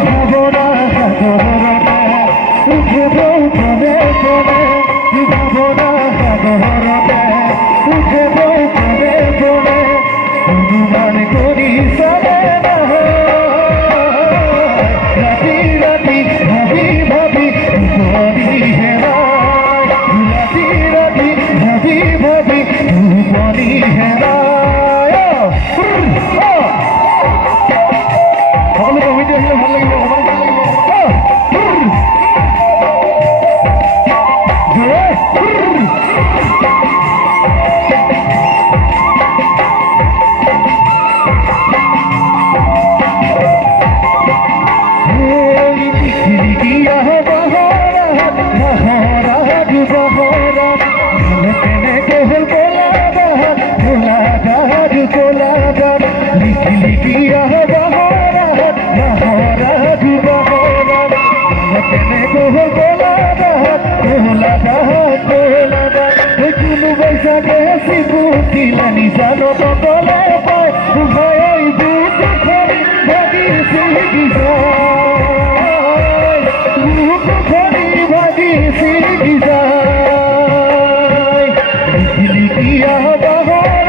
ভাবনা সাগরতে উঠব কোনে কোনে ভাবনা সাগরতে উঠব কোনে কোনে অনুমান করি সবে না রাতি রাতি ভাবি ভাবি উপরি হেরায় রাতি রাতি ভাবি ভাবি উপরি হেরায় সকলে ভিডিও হলে ভালো লাগবে Silani jano to tole pai bhai duk khori bhagi sigizai duk khori bhagi sigizai dil kiya bahar